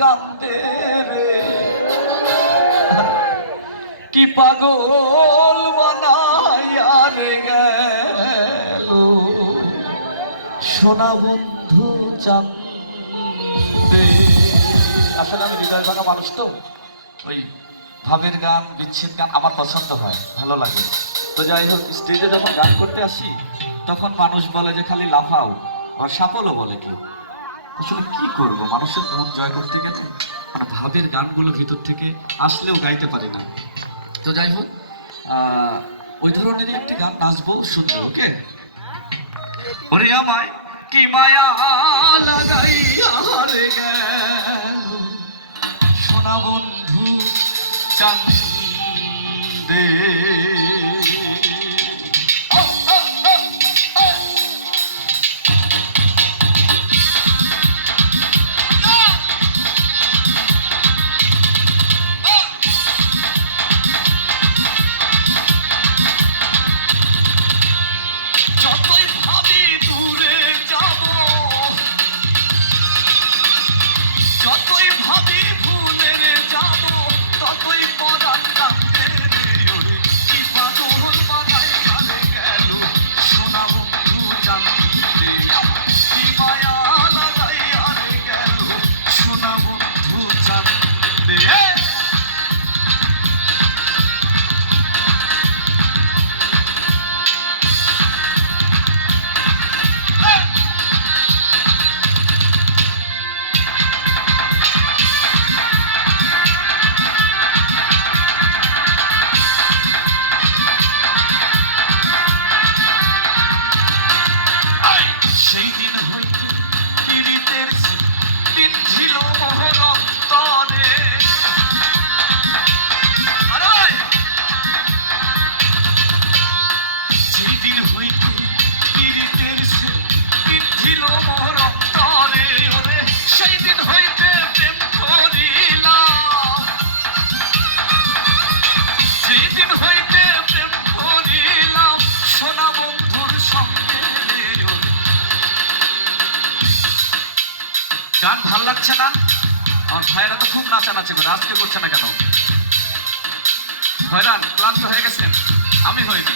কান্দে রে, কি পাগল বানাইয়া রে গেল সোনা বন্ধু চাঁদে। আসলে আমি হৃদয় ভাঙা মানুষ, তো ওই ভাবের গান, বিচ্ছেদ গান আমার পছন্দ হয়, ভালো লাগে। তো যাই হোক, স্টেজে যখন গান করতে আসি তখন মানুষ বলে যে খালি লাফাও, আর সাফল্য বলে কেউ। আসলে কি করব, মানুষের মন জয় করতে গেলে মানে ভাবের গানগুলো ভিতর থেকে আসলেও গাইতে পারি না। তো যাই হোক, ওই ধরনেরই একটি গান নাচবো, শুনবো। ওকে? ওরে আমায় কি মায়া লাগাইয়া রে গেল সোনা বন্ধু চাঁদে। যতই ভাবি দূরে যাব, যতই ভাবি ভুলে যাব, ততই পরাণ কাঁদে রে। ওরে কি পাগল বানাইয়া রে গেল সোনা বন্ধু চাঁদে। কি মায়া লাগাইয়া রে গেল সোনা বন্ধু চাঁদে। সেই দিন হইতে পীড়িতের দিন ছিল মোহর অন্তরে। সেই দিন হইতে পীড়িতের দিন ছিল মোহর অন্তরে। ওরে সেই দিন হইতে প্রেম করিলাম, সেই দিন হইতে প্রেম করিলাম সোনা বন্ধুর সঙ্গে। গান ভাল লাগছে না? আমার ভাইরা তো খুব নাচানাচি করে, আজকে করছে না কেন? হয়রান ক্লান্ত হয়ে গেছেন? আমি হইনি।